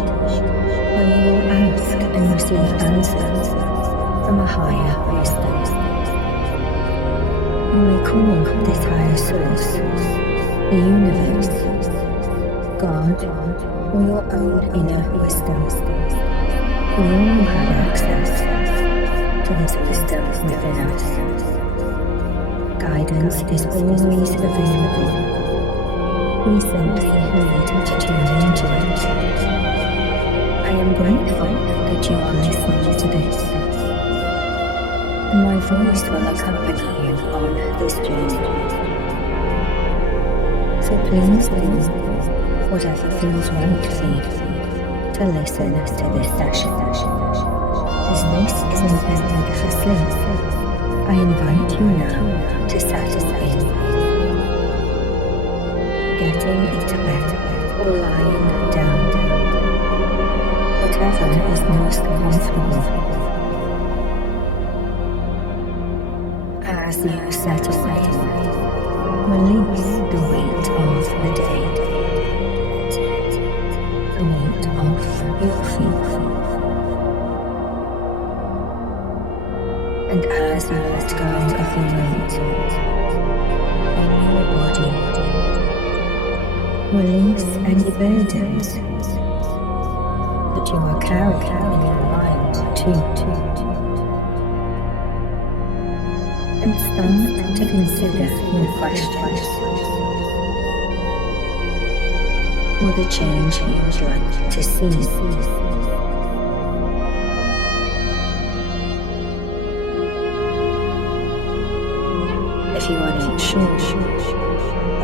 where you will ask and receive answers from a higher wisdom. You may call this higher source the universe, God, or your own inner wisdom. We all have access to this wisdom within us. Guidance is always available. We simply need to tune into it. I am grateful that you are listening to this, and my voice will accompany you on this journey. So please do whatever feels right for you to listen to this session. As this is intended for sleep, I invite you now to settle in. Getting into bed or lying down, whatever is most comfortable. As you settle in, release the weight of the day, the weight of your feet. And as you let go of the weight in your body, release any burdens that you are carrying in your mind too. And start to consider your questions or the change you would like to see. If you are not sure,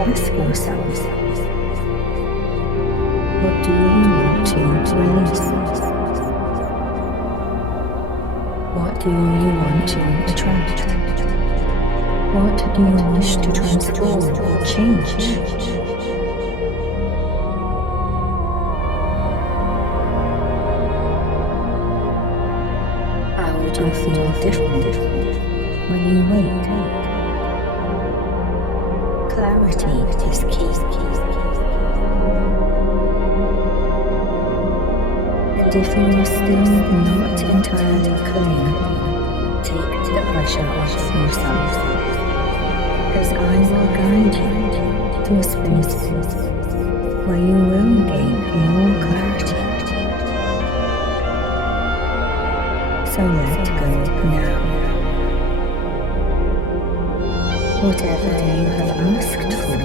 ask yourself, what do you want to release? What do you want to attract? What do you wish to transform or change? How would you feel different when you wake? Clarity is key. And if you are still not entirely clear, take the pressure off yourself, as I will guide you to a space where you will gain more clarity. So let go now. Whatever you have asked for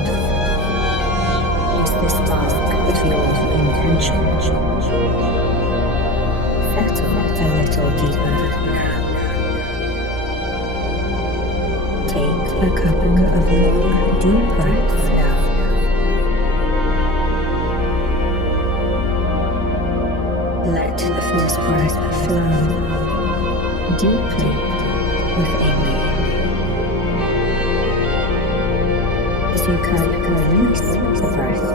is the spark of your intention. Settle a little deeper now. Take a couple of long, deep breaths now. Let the first breath flow deeply within you. As you can release the breath,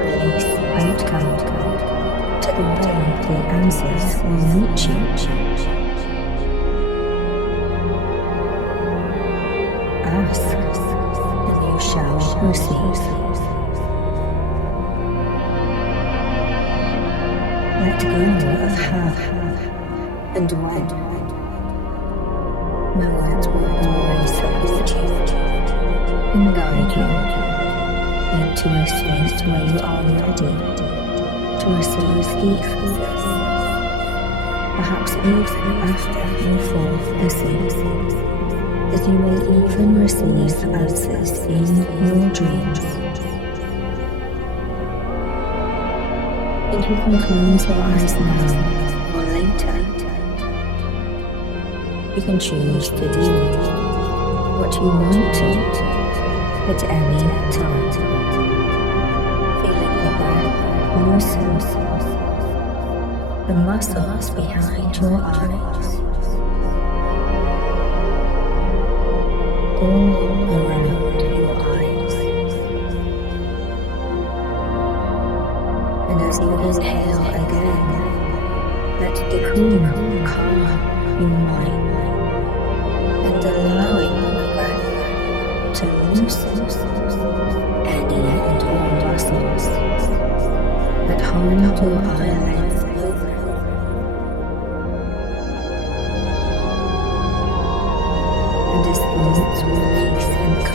release outcome to the way the answers will reach you. Ask, and you shall receive. Let go of have and when. My words will always support you and guide you into a state where you are ready to receive the answers, perhaps even after you fall asleep, that you may even receive answers in your dreams. And you can close your eyes now or later. You can choose to do what you want to at any time. Feeling the breath loosen the muscles behind your eyes, all around your eyes. And as you inhale again, let the cool calm your mind and allowing the breath to loosen any and all muscles that hold your eyes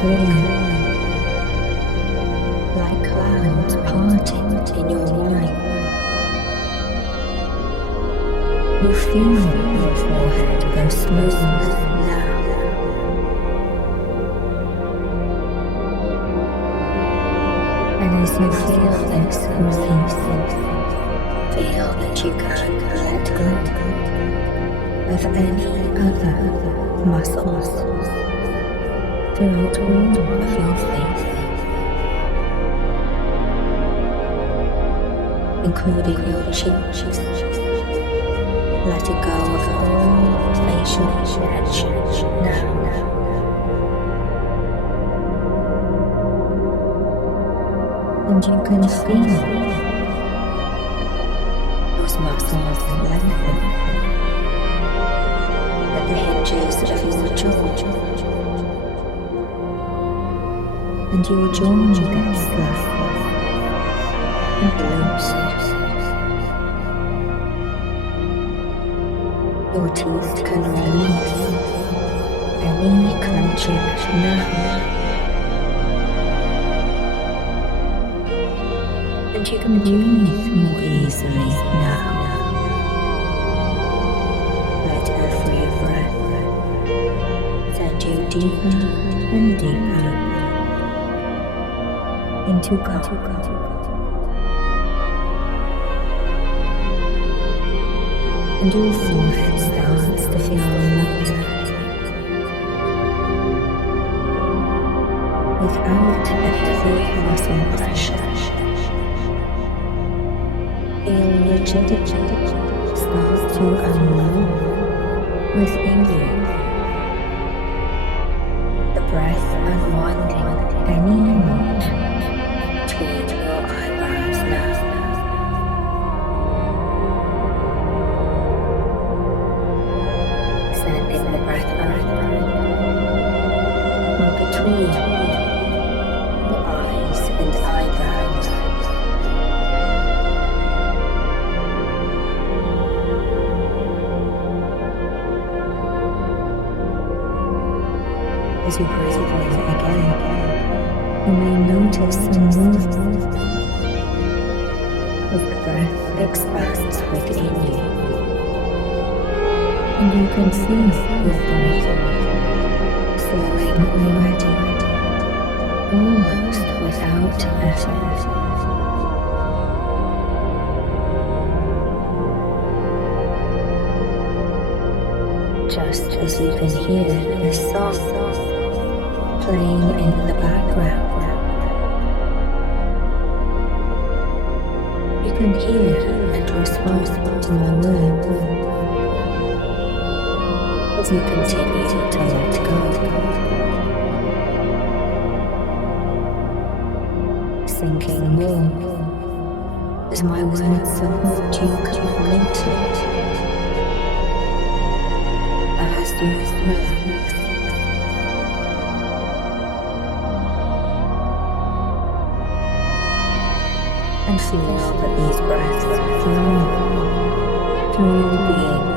clear, like clouds parting in your mind. You feel your forehead go smooth now. And as you feel this release, feel that you can let go of any other muscles throughout all of your face, including your cheeks. Let it go of all facial tension now. And you can feel those muscles lengthen at the hinges of your jaw. And your jaw gets slack and loose. Your teeth can release any clenching now. And you can breathe more easily now. Let every breath send you deeper and deeper into God. And your forehead starts to feel lighter without a heavy muscle pressure. Feel rigidity start to unroll within you. The breath unwinding any knot between your eyebrows now. Sending the breath out from between the eyes and eyebrows. As you breathe in again, you may notice some movement as the breath expands within you. And you can feel your body flowing already, almost without effort. Just as you can hear the song playing in the background, you can hear and respond to my words as you continue to let go, sinking more as my words support you completely as you breathe. And feel that these breaths flow through your being.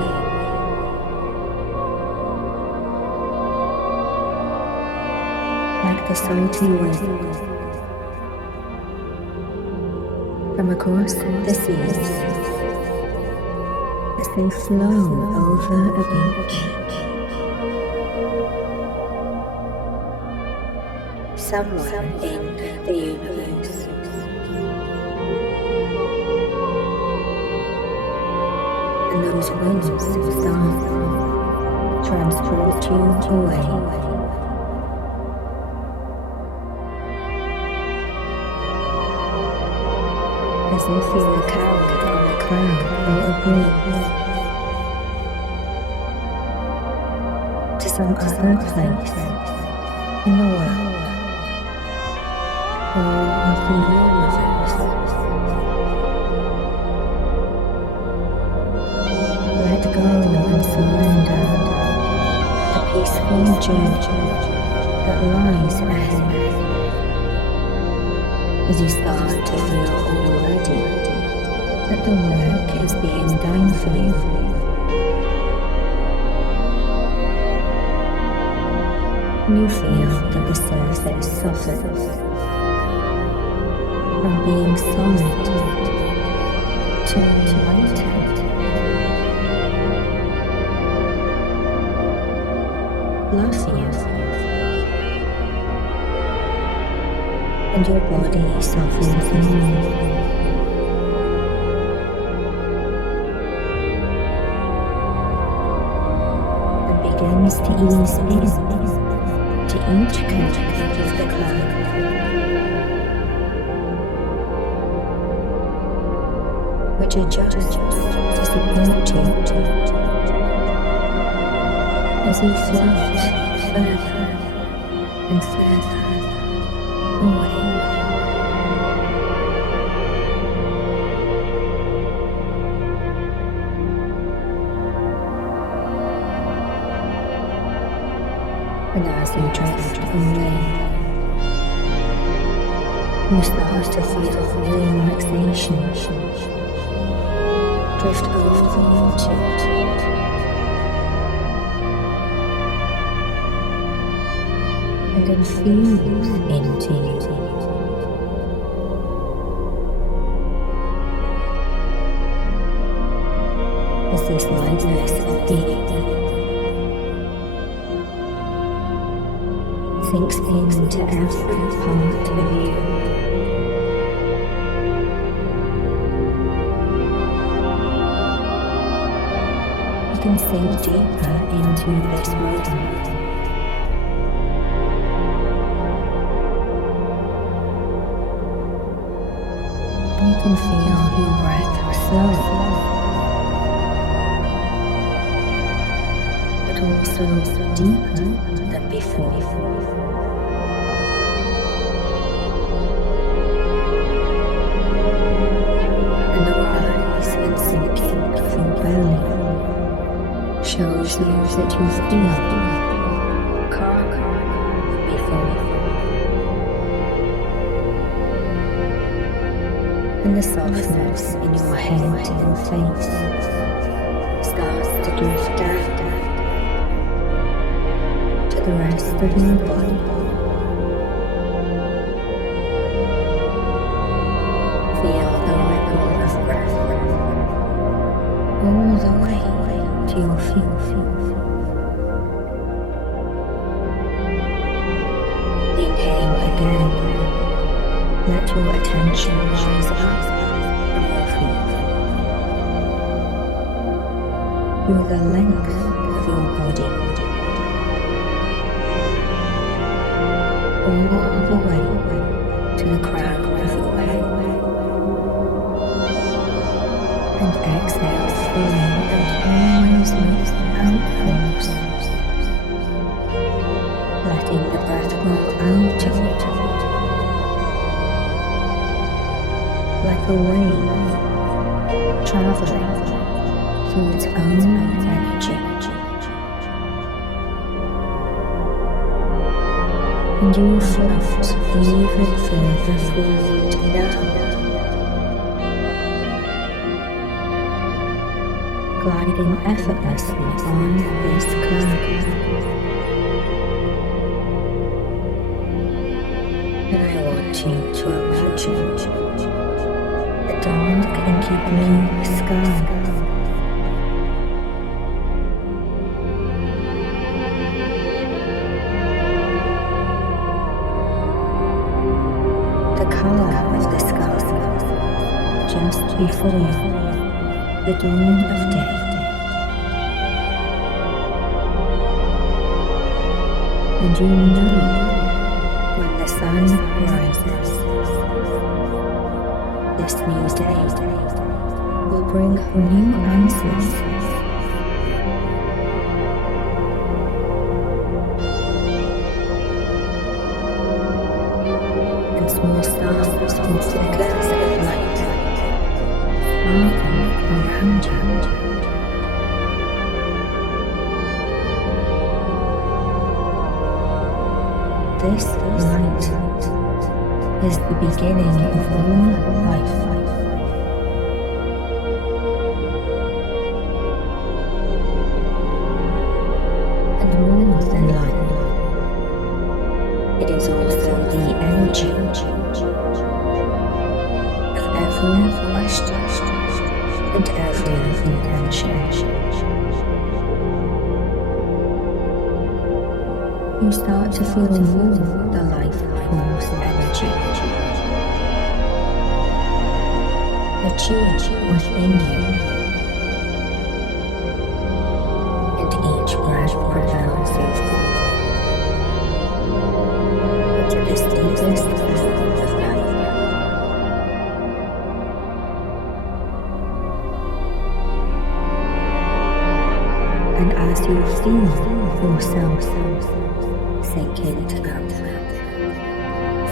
Like the salty wind from across the seas as they flow over a beach. Somewhere in the universe. And those winds start transport you away. As if you were carried on a cloud or a breeze to some other place in the world or of the universe. Let go and surrender the peaceful journey that lies ahead. As you start to feel already that the work is being done for you. You feel that the surface softens from being solid to lighter, fluffier, and your body softens more. Begins to ease into each curve of the cloud, which adjusts to support you as you float further and further away. And as you drift away, you start to feel relaxation drift over into and infuse into as this lightness of being sinks into every part of you. You can sink deeper into this rhythm. You can feel your breath slow, but also deeper than before. Shows you that you feel calmer than before, and the softness in your head and face starts to drift down to the rest of your body. Feel the ripple of breath all the way to your feet. Inhale again. Let your attention rise up from your feet through the length of your body, all the way to the crown of your head, and exhale fully and always without force, letting the breath roll out of you like a wave traveling through its own energy. And you float even further forward now, gliding effortlessly on this cloud. And I want you to imagine a dark inky blue sky. The color of the sky just before you, the dawn of day. And you know when the sun rises, this new day will bring new answers. And small stars will flickers of light sparkle around you. This light is the beginning of all life. And more than life, every question and every intention. You start to feel more the life force energy. The chi within you, and each breath propels you into this deepest flow of life. And as you feel yourself sink into that,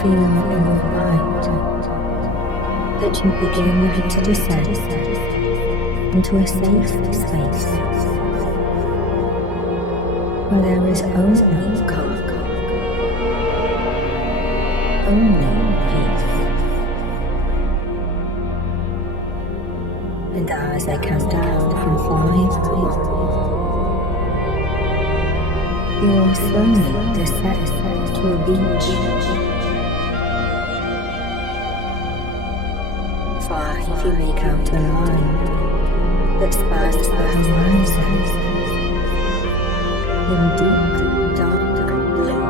feeling in your mind that you begin to descend into a safe space where there is only calm, only peace. And as I count down from 5, you will slowly descend to a beach. 5, you make out a line that spans the horizon in deep, dark blue.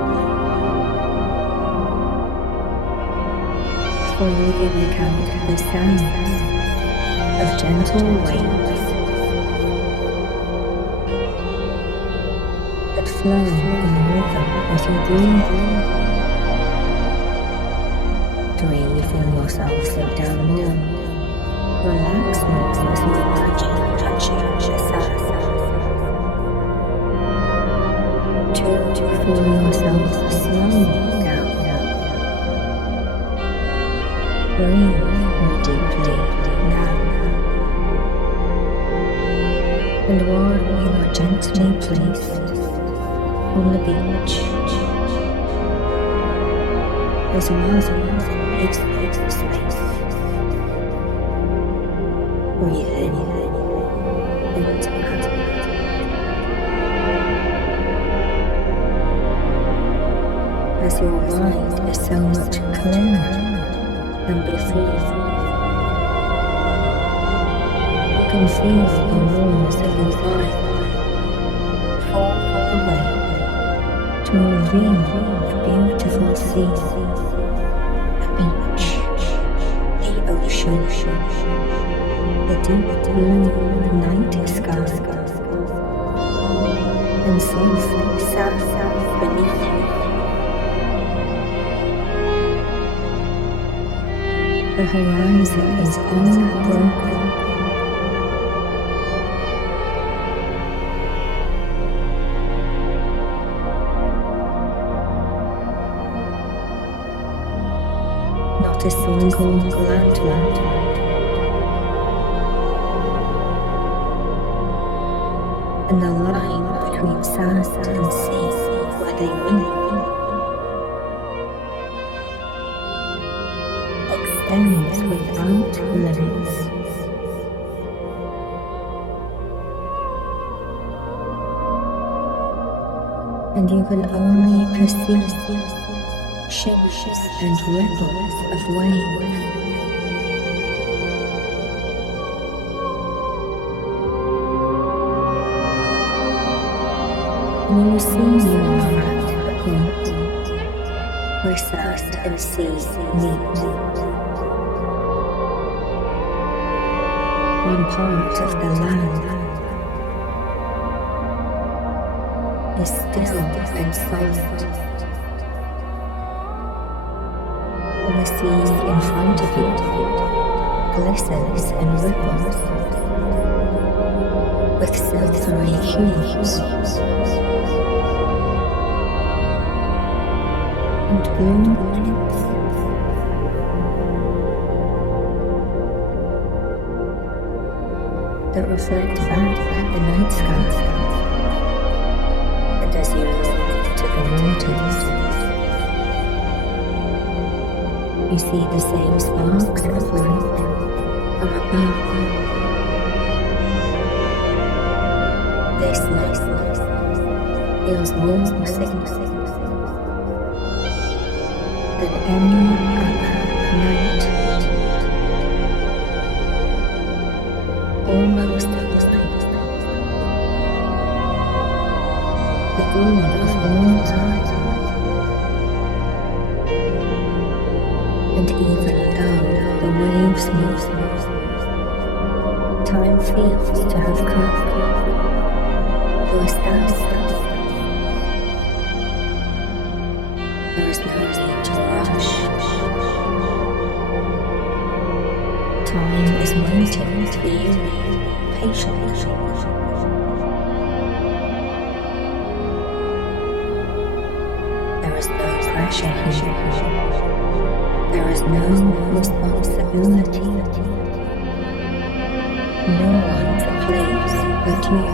4, you make out the sounds of gentle waves that flow in rhythm as you breathe. 3, you feel yourself sink down more. Relax more as you imagine touching the sand. 2, to feel yourself slow down. Breathe more deeply now. And while you are gently placed on the beach, as well as explore the space. Breathe in and out. As your mind is so much clearer than before, you can feel the walls of your mind fall away to reveal a beautiful sea, a beach, the ocean, the deep blue night sky, and soft sand beneath you. The horizon is unbroken. Not a single landmark. And the line between sand and sea where they meet extends without limits. And you can only perceive shimmers and ripples of waves. And you see you are at the point where sand and sea meet. One part of the land is still and soft, and the sea in front of you glistens and ripples with silvery hues and blue lights. That reflect back the night sky. And as you look into the waters, you see the same sparks of light from above. This night feels more significant than any other night. almost the dawn of all time. And even though the waves move, time feels to have come to a standstill. There is no need to rush. Time is waiting for you patiently. There is no pressure here. There is no responsibility. No one to please but you.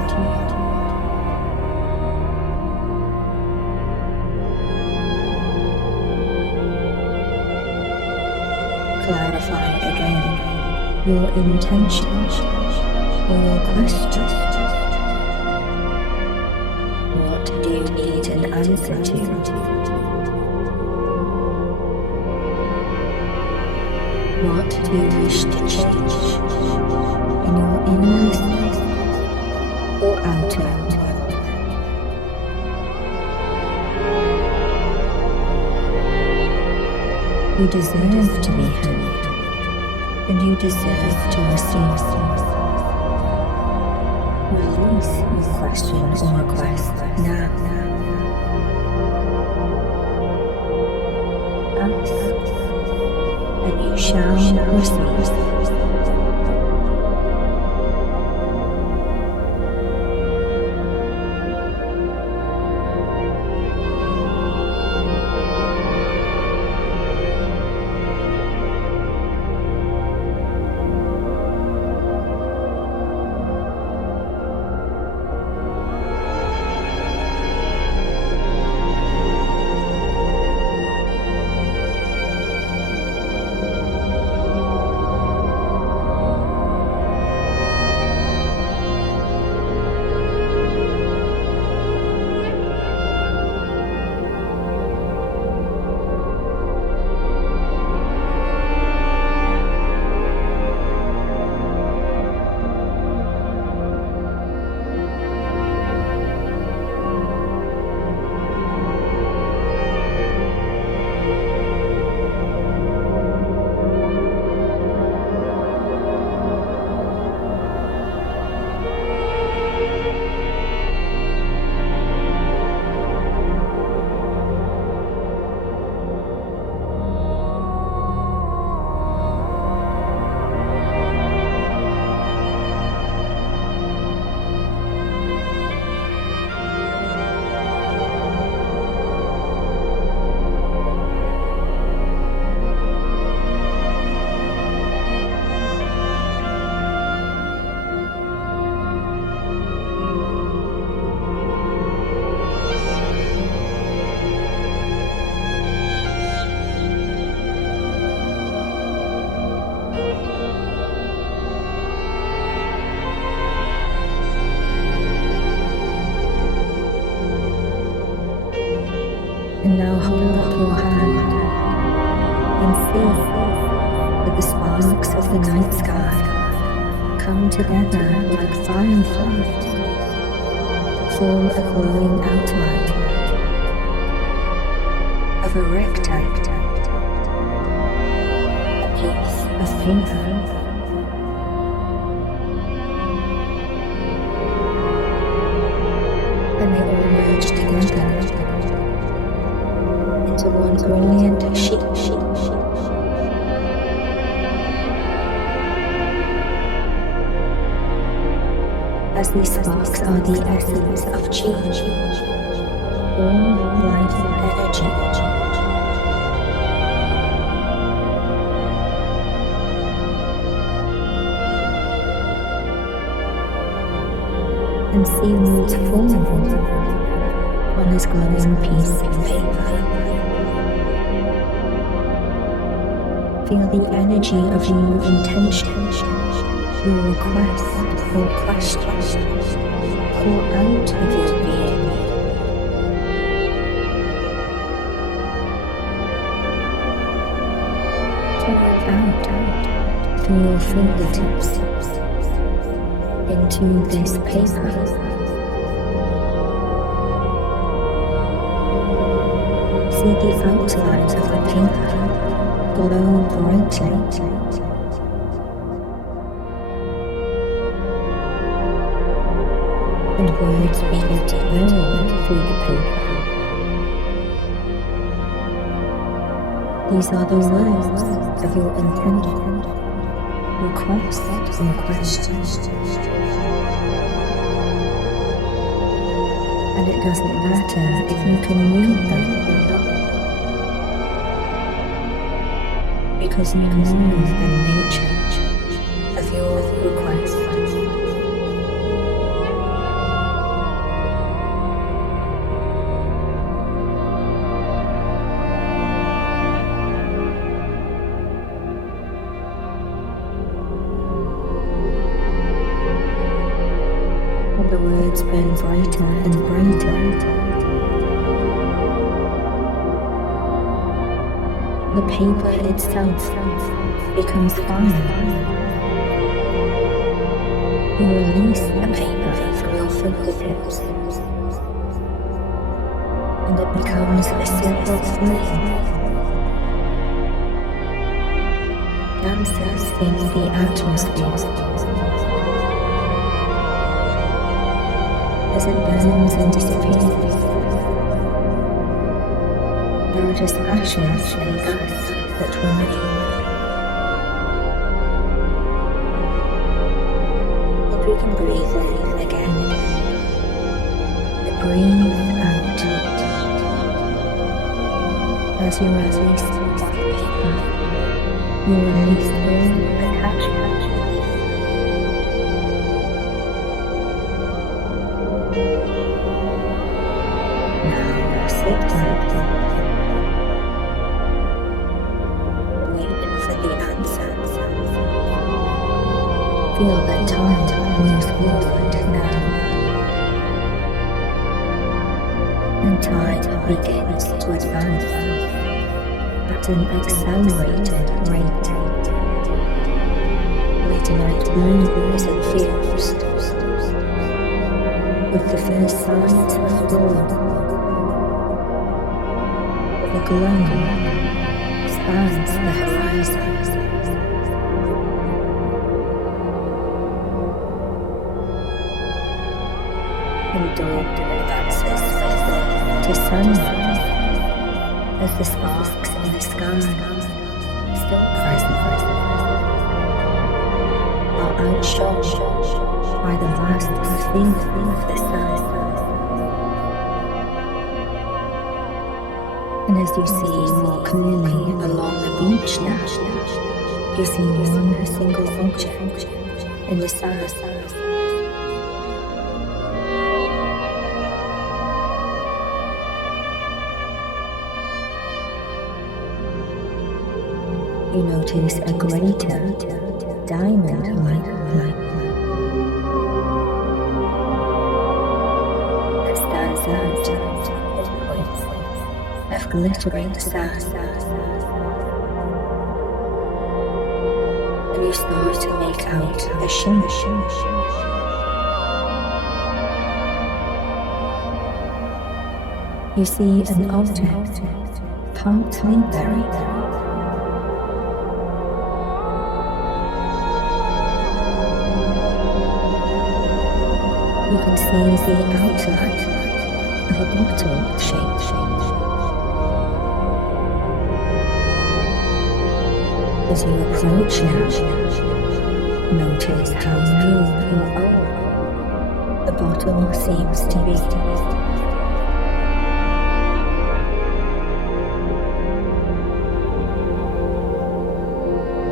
Clarify again your intention or your question. What do you need an answer to? What do you wish to change in your inner or outer world? You deserve to be heard, and you deserve to receive. Release your question or request now. Ask, and you shall receive. And now hold up your hand and see that the sparks of the night sky come together like fireflies to form a glowing outline of a rectangle, a piece of paper. And they all merge together into one brilliant sheet. As these sparks are the essence of change, all life energy. And see roots forming on this glowing piece of paper. Feel the energy of your intention, your request or question pour out of your being. Pour it out through your fingertips, into this paper. See the outlines of the paper glow brightly. And words begin to roll through the paper. These are the words of your intention, requests and questions. And it doesn't matter if you can read them or not, because you know the nature of your request. And the words burn brighter and brighter. The paper itself becomes fire. You release the paper from your fingertips, and it becomes a silver flame. Dances in the atmosphere. As it burns and disappears, there are just ashes and dust that remain. And we can breathe in again. And breathe out. As you release the paper, you release all attachment. Now sit down. Wait for the answer. Feel that time moves forward now. And time begins to advance at an accelerated rate. Midnight blooms and fused with the first signs of dawn. The glow spans the horizon. And dawn advances to sunrise as the sparks in the sky, still present, are outshone by the vast sphere of the sun. And as you see more clearly along the beach now, you see one single object in the sun. You notice a greater diamond-like light that stands out in points of glittering sand. And you start to make out a shimmer. You see an object partly buried. You can see the outline of a bottle shape. As you approach now, notice how new or old the bottle seems to be.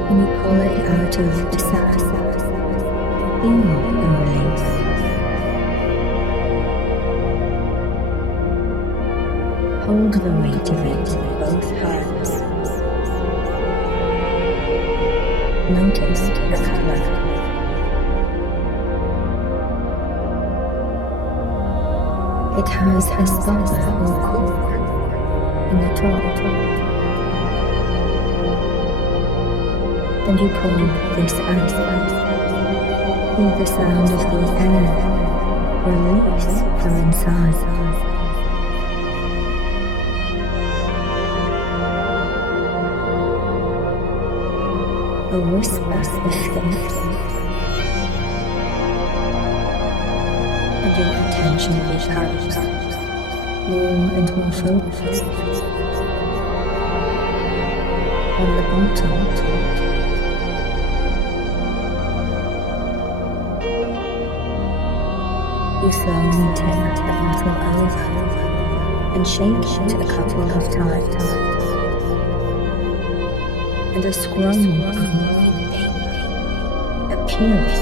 And you pull it out of the sand. Feel the release. Hold the weight of it in both hands. Notice the color. It has a stopper or cork in the top. And you pull this out. Hear the sound of the air release from inside. A whisper escapes, and your attention becomes more and more focused on the bottom. You slowly tip the bottle over and shake it a couple of times, and a scroll of moving paper appears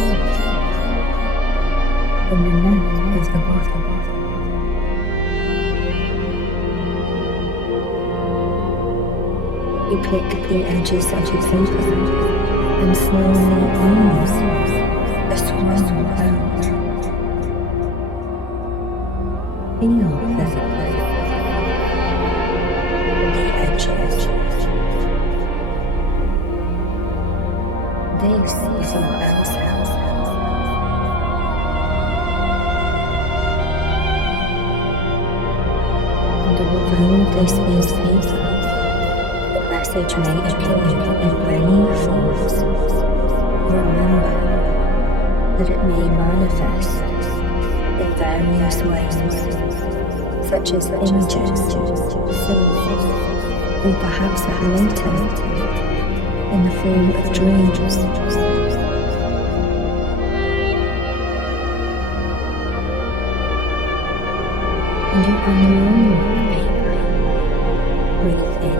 in the neck of the bottle. You pick the edges of the paper and slowly use a scroll out. Feel the edges. This is your answer. And although this is paper, the message may appear in many forms. Remember that it may manifest in various ways, such as images, symbols, or perhaps later in the form of dreams. And you unroll the paper, breathe in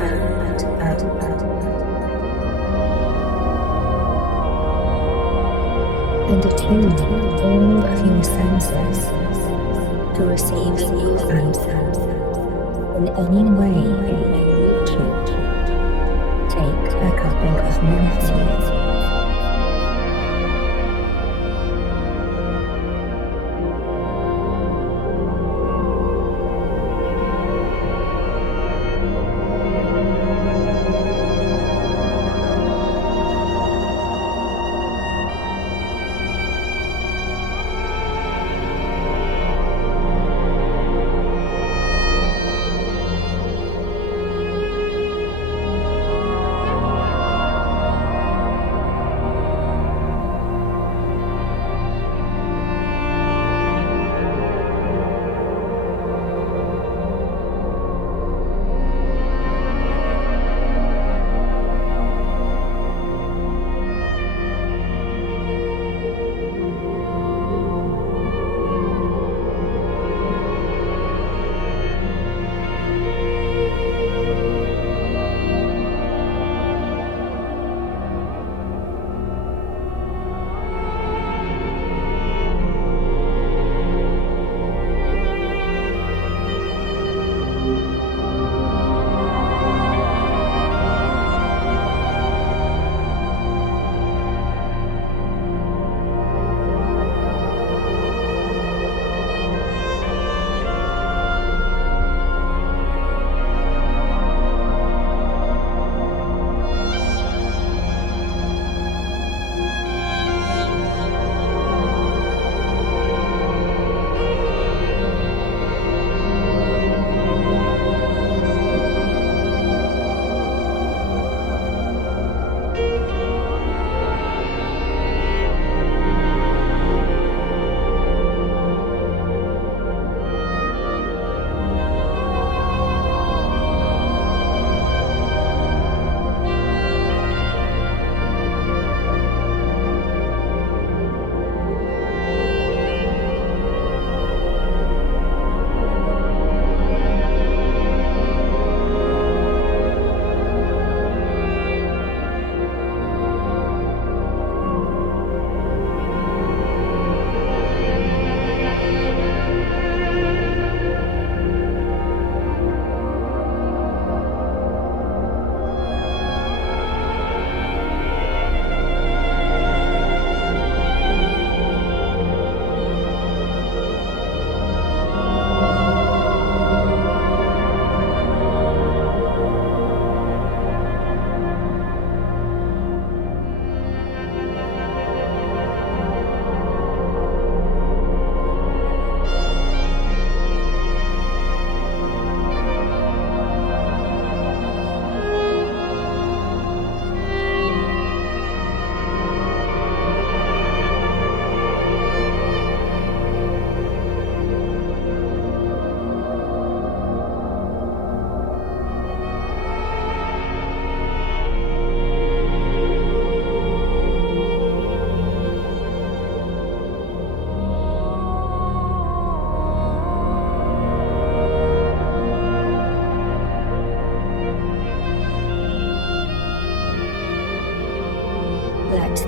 and out. And attune all of your senses to receive your answer in any way you may reach it. Take a couple of minutes.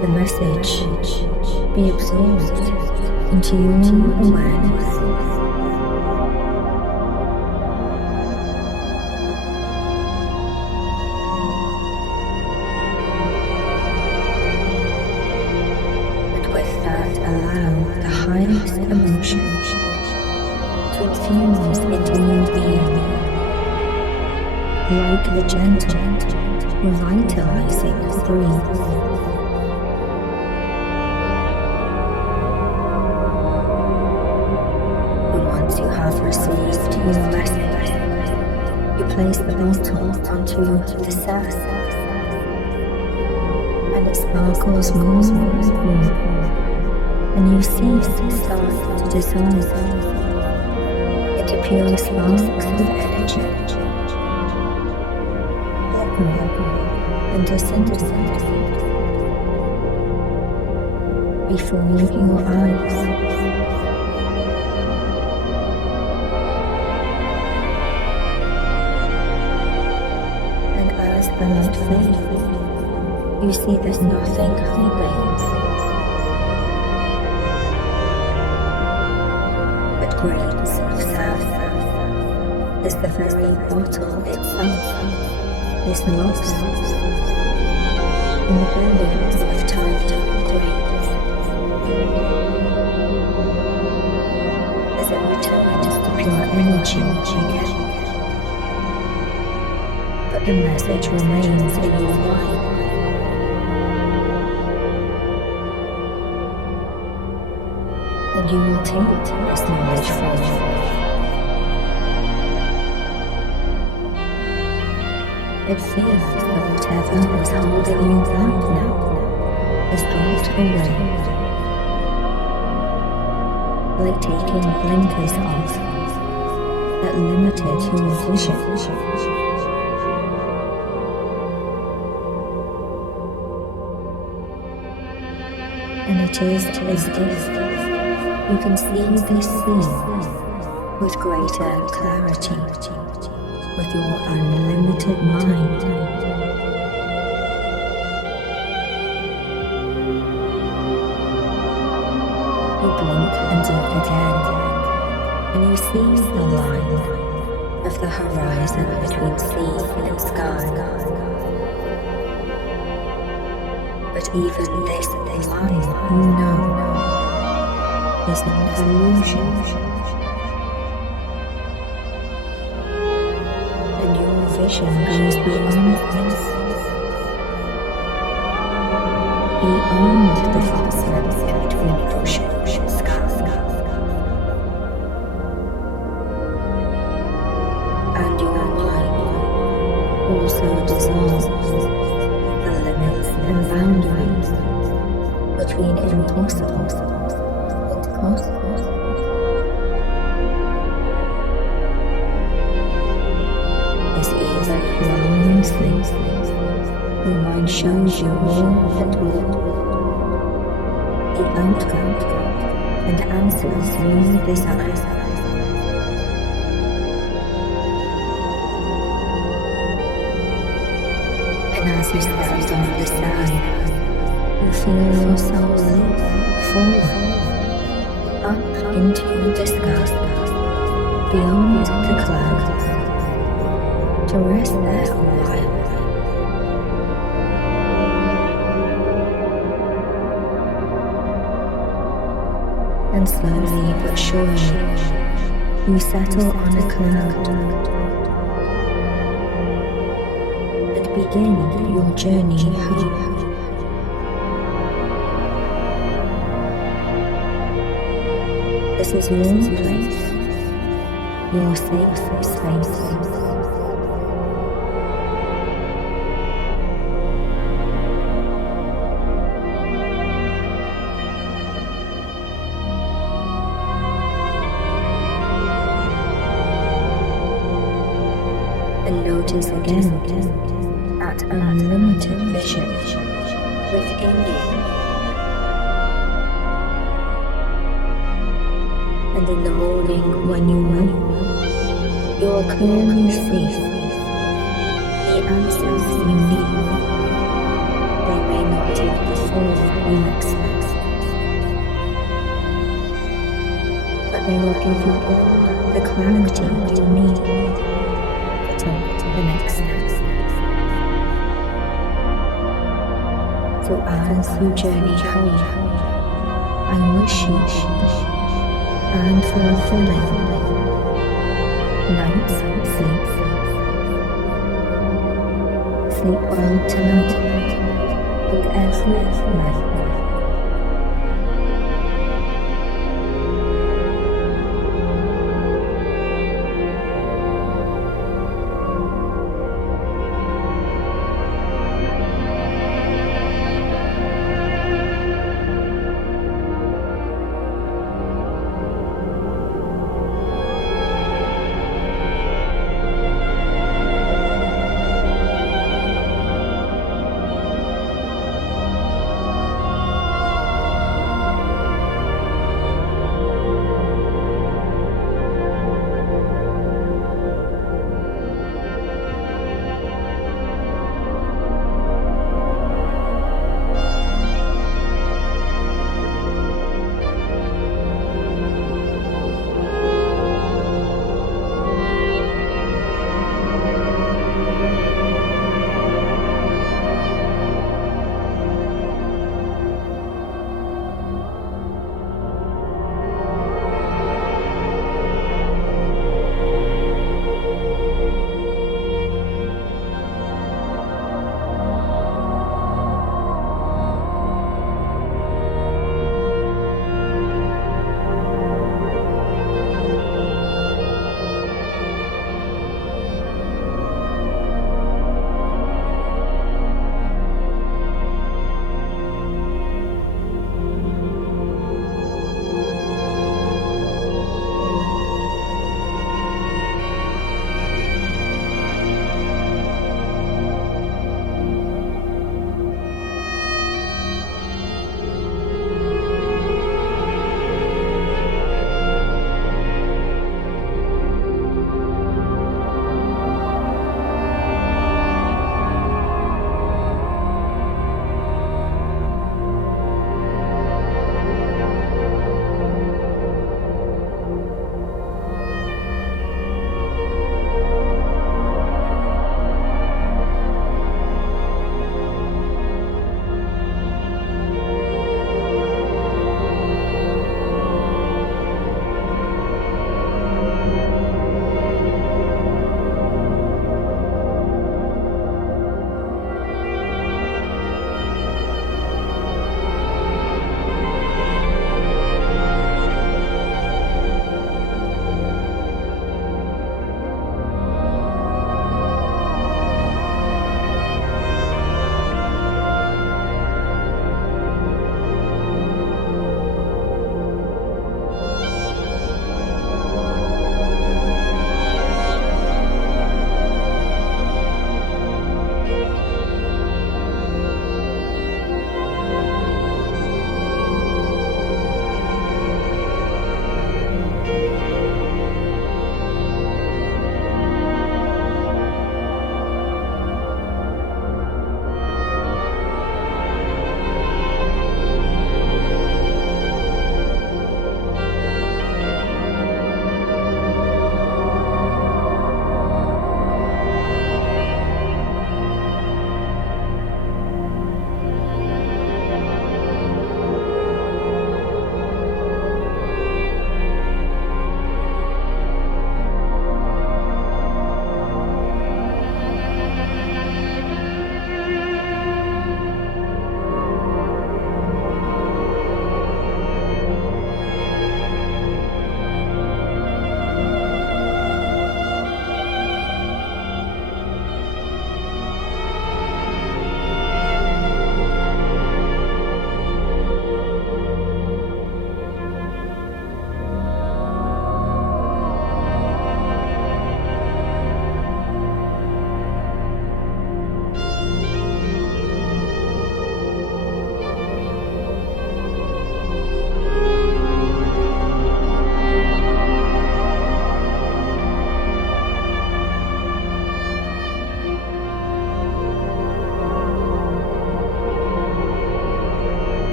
the message be absorbed into your awareness. And with that, allow the highest emotion to infuse into your being, like the gentle, revitalizing breeze. And once you have received your message, you place the bottle onto the sash, and it sparkles more and more, and you see it start to dissolve into pure sparks of energy, and disintegrate before your eyes. And as the light fades, you see that nothing remains but grains of sand, as the very bottle itself is lost in the billions of tiny grains, as it returns to pure energy again. But the message remains in your mind. And you will take this knowledge forward. It feels that whatever is holding you back now is dropped away, like taking blinkers off that limited your vision. And it is as if you can see this scene with greater clarity, with your unlimited mind. You blink and look again, and you see the line of the horizon between sea and sky. But even this line, you know, is an illusion. Vision goes beyond this, beyond the vastness in between ocean and sky. And your mind also dissolves the limits and boundaries between impossible and possible. Your mind shows you more and more the outcome and answers you desire. And as you stand on the sand, you feel yourself fall up into the sky, beyond the clouds, to rest there a while. And slowly but surely, you settle on a cloud and begin your journey home. This is your place, your safe space. And notice again that unlimited vision within you. And in the morning when you wake, you will clearly see the answers you need. They may may not have the full you expect, but they will give you all the clarity you need to take the next step. So as you journey home, I wish you and fulfilling night's sleep. Sleep well tonight with every night.